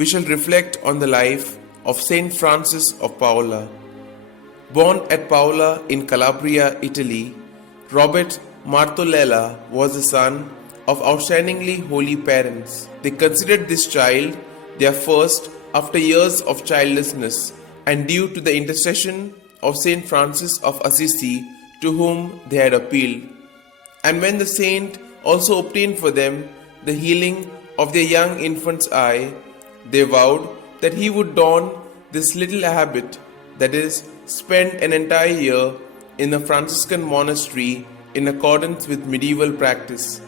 we shall reflect on the life of St Francis of Paola. Born at Paola in Calabria, Italy, Robert Martolella was the son of outstandingly holy parents. They considered this child their first after years of childlessness, and due to the intercession of St Francis of Assisi, to whom they had appealed. And when the saint also obtained for them the healing of their young infant's eye, they vowed that he would don this little habit, that is, spend an entire year in a Franciscan monastery in accordance with medieval practice.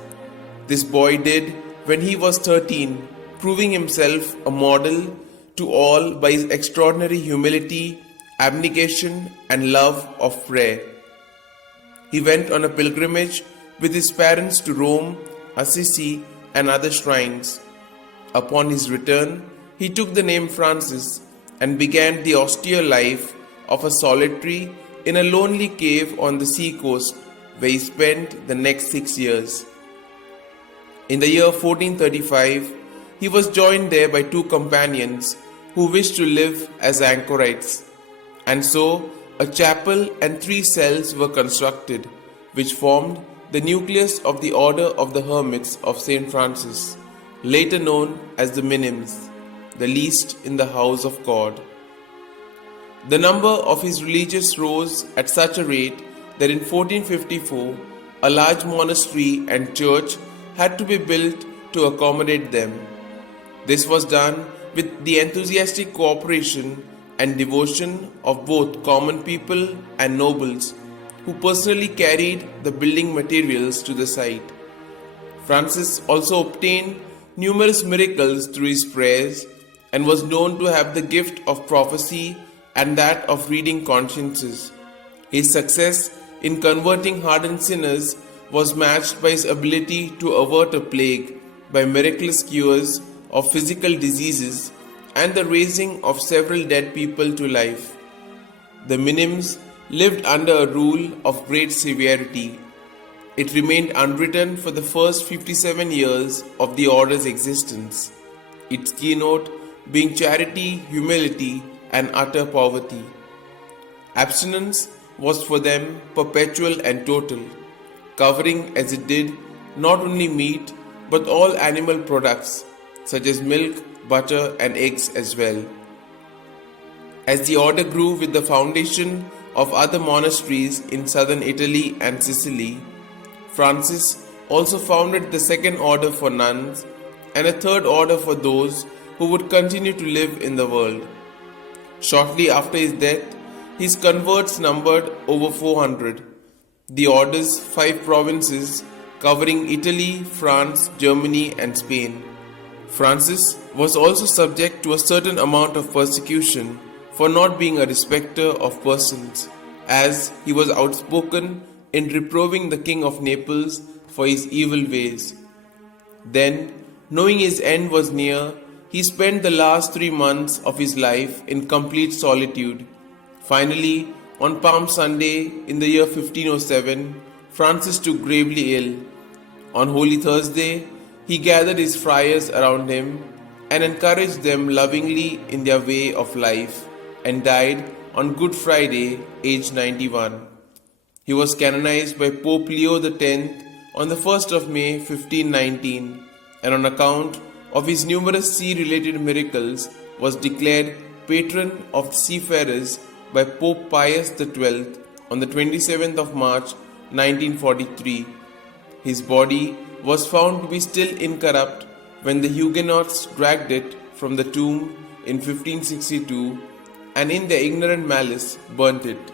This boy did when he was 13, proving himself a model to all by his extraordinary humility, abnegation, and love of prayer. He went on a pilgrimage with his parents to Rome, Assisi, and other shrines. Upon his return, he took the name Francis and began the austere life of a solitary in a lonely cave on the sea coast, where he spent the next 6 years. In the year 1435, he was joined there by 2 companions who wished to live as anchorites, and so a chapel and 3 cells were constructed, which formed the nucleus of the Order of the Hermits of St. Francis, later known as the Minims, the least in the house of God. The number of his religious rose at such a rate that in 1454 a large monastery and church had to be built to accommodate them. This was done with the enthusiastic cooperation and devotion of both common people and nobles, who personally carried the building materials to the site. Francis also obtained numerous miracles through his prayers and was known to have the gift of prophecy and that of reading consciences. His success in converting hardened sinners was matched by his ability to avert a plague by miraculous cures of physical diseases and the raising of several dead people to life. The Minims lived under a rule of great severity. It remained unwritten for the first 57 years of the order's existence, its keynote being charity, humility, and utter poverty. Abstinence was for them perpetual and total, covering as it did not only meat but all animal products such as milk, butter, and eggs as well. As the order grew with the foundation of other monasteries in southern Italy and Sicily, Francis also founded the second order for nuns and a third order for those who would continue to live in the world. Shortly after his death, his converts numbered over 400. The order's 5 provinces covering Italy, France, Germany, and Spain. Francis was also subject to a certain amount of persecution for not being a respecter of persons, as he was outspoken in reproving the King of Naples for his evil ways. Then, knowing his end was near, he spent the last 3 months of his life in complete solitude. Finally, on Palm Sunday in the year 1507, Francis took gravely ill. On Holy Thursday, he gathered his friars around him and encouraged them lovingly in their way of life, and died on Good Friday, aged 91. He was canonized by Pope Leo X on the 1st of May 1519, and on account of his numerous sea-related miracles was declared patron of seafarers by Pope Pius XII on the 27th of March 1943. His body was found to be still incorrupt when the Huguenots dragged it from the tomb in 1562 and in their ignorant malice burnt it.